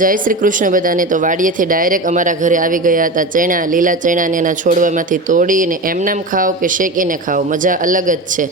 જય શ્રી કૃષ્ણ બધાને। તો વાડીએથી ડાયરેક્ટ અમારા ઘરે આવી ગયા હતા ચણા, લીલા ચણાને એના છોડવામાંથી તોડીને એમનામ ખાઓ કે શેકીને ખાઓ, મજા અલગ જ છે।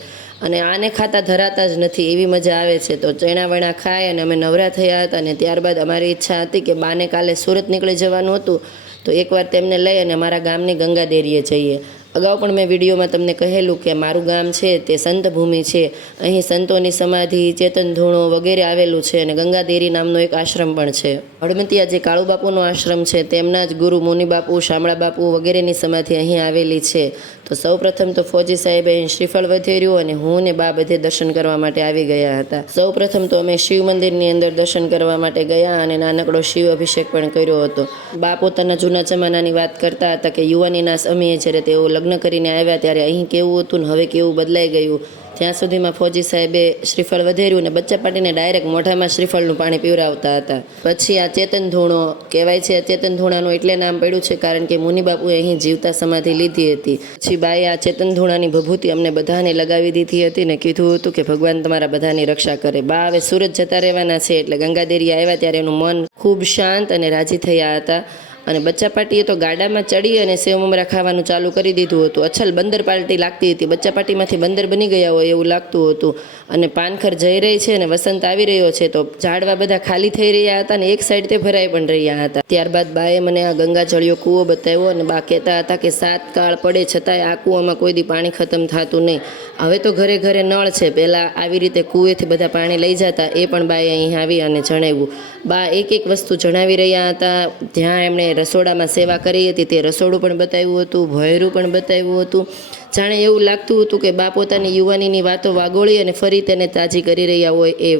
અને આને ખાતા ધરાતા જ નથી, એવી મજા આવે છે। તો ચણા વણા ખાય અને અમે નવરા થયા હતા અને ત્યારબાદ અમારી ઈચ્છા હતી કે બાને કાલે સુરત નીકળી જવાનું હતું, તો એકવાર તેમને લઈ અને મારા ગામની ગંગા દેરીએ જઈએ। અગાઉ પણ મેં વિડીયોમાં તમને કહેલું કે મારું ગામ છે તે સંત ભૂમિ છે, અહીં સંતોની સમાધિ, ચેતન ધૂણો વગેરે આવેલું છે અને ગંગા દેરી નામનો એક આશ્રમ પણ છે। હળમતિયા જે કાળુ બાપુનો આશ્રમ છે તેમના જ ગુરુ મુનિ બાપુ, શામળા બાપુ વગેરેની સમાધિ અહીં આવેલી છે। તો સૌપ્રથમ તો ફોજી સાહેબે અહીં શ્રીફળ વધેર્યું અને હું ને બા બધે દર્શન કરવા માટે આવી ગયા હતા। સૌપ્રથમ તો અમે શિવ મંદિરની અંદર દર્શન કરવા માટે ગયા અને નાનકડો શિવ અભિષેક પણ કર્યો હતો। બા પોતાના જૂના જમાનાની વાત કરતા હતા કે યુવાનીના સમયે જ્યારે તેઓ લગ્ન કરીને આવ્યા ત્યારે અહીં કેવું હતું ને હવે કેવું બદલાઈ ગયું। ત્યાં સુધીમાં ફોજી સાહેબે શ્રીફળ વધેર્યું અને બચ્ચા પાટીને ડાયરેક્ટ મોઢામાં શ્રીફળનું પાણી પીવડાવતા હતા। પછી આ ચેતન ધૂણો કહેવાય છે, ચેતન ધૂણાનું એટલે નામ પડ્યું છે કારણ કે મુનિ બાપુએ અહીં જીવતા સમાધિ લીધી હતી। પછી બાએ આ ચેતન ધૂણાની ભભૂતિ અમને બધાને લગાવી દીધી હતી ને કીધું હતું કે ભગવાન તમારા બધાની રક્ષા કરે। બા હવે સુરત જતા રહેવાના છે એટલે ગંગાદેરી આવ્યા ત્યારે એનું મન ખૂબ શાંત અને રાજી થયા હતા। અને બચ્ચા પાટીએ તો ગાડામાં ચડી અને સેવ મમરા ખાવાનું ચાલુ કરી દીધું હતું। અછલ બંદર પાર્ટી લાગતી હતી, બચ્ચા પાટીમાંથી બંદર બની ગયા હોય એવું લાગતું હતું। અને પાનખર જઈ રહી છે અને વસંત આવી રહ્યો છે તો ઝાડવા બધા ખાલી થઈ રહ્યા હતા અને એક સાઈડ તે ભરાઈ પણ રહ્યા હતા। ત્યારબાદ બાએ મને આ ગંગા જળિયો કૂવો બતાવ્યો અને બા કહેતા હતા કે 7 કાળ પડે છતાંય આ કૂવામાં કોઈ દી પાણી ખતમ થતું નહીં। હવે તો ઘરે ઘરે નળ છે, પહેલાં આવી રીતે કૂવેથી બધા પાણી લઈ જતા, એ પણ બાએ અહીં આવી અને જણાવ્યું। બા એક એક વસ્તુ જણાવી રહ્યા હતા। જ્યાં એમણે રસોડામાં સેવા કરી હતી તે રસોડું પણ બતાવ્યું હતું, ભોયરું પણ બતાવ્યું હતું। જાણે એવું લાગતું હતું કે બા પોતાની યુવાનીની વાતો વાગોળી અને ફરી તેને તાજી કરી રહ્યા હોય એ।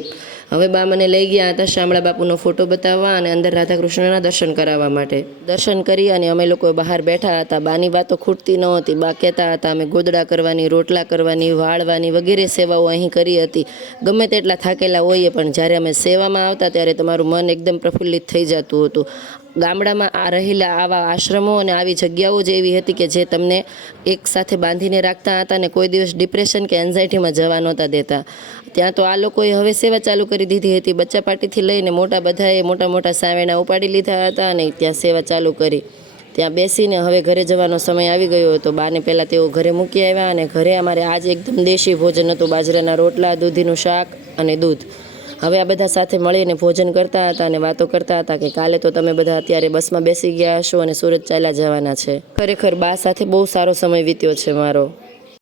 હવે બા મને લઈ ગયા હતા શામળા બાપુનો ફોટો બતાવવા અને અંદર રાધાકૃષ્ણના દર્શન કરાવવા માટે। દર્શન કરી અને અમે લોકો બહાર બેઠા હતા। બાની વાતો ખૂટતી નહોતી। બા કહેતા હતા અમે ગોદડા કરવાની, રોટલા કરવાની, વાળવાની વગેરે સેવાઓ અહીં કરી હતી। ગમે તેટલા થાકેલા હોઈએ પણ જ્યારે અમે સેવામાં આવતા ત્યારે તમારું મન એકદમ પ્રફુલ્લિત થઈ જતું હતું। ગામડામાં આ રહેલા આવા આશ્રમો અને આવી જગ્યાઓ જ એવી હતી કે જે તમને એક સાથે બાંધીને રાખતા હતા અને કોઈ દિવસ ડિપ્રેશન કે એન્ઝાયટીમાં જવા નહોતા દેતા। ત્યાં તો આ લોકોએ હવે સેવા ચાલુ કરી દીધી હતી। બચ્ચા પાટીથી લઈને મોટા બધાએ મોટા મોટા સાવેણા ઉપાડી લીધા હતા અને ત્યાં સેવા ચાલુ કરી। ત્યાં બેસીને હવે ઘરે જવાનો સમય આવી ગયો હતો। બાને પહેલાં તેઓ ઘરે મૂકી આવ્યા અને ઘરે અમારે આજ એકદમ દેશી ભોજન હતું, બાજરાના રોટલા, દૂધીનું શાક અને દૂધ। હવે આ બધા સાથે મળીને ભોજન કરતા હતા અને વાતો કરતા હતા કે કાલે તો તમે બધા અત્યારે બસમાં બેસી ગયા હશો અને સુરત ચાલ્યા જવાના છે। ખરેખર બા સાથે બહુ સારો સમય વીત્યો છે મારો।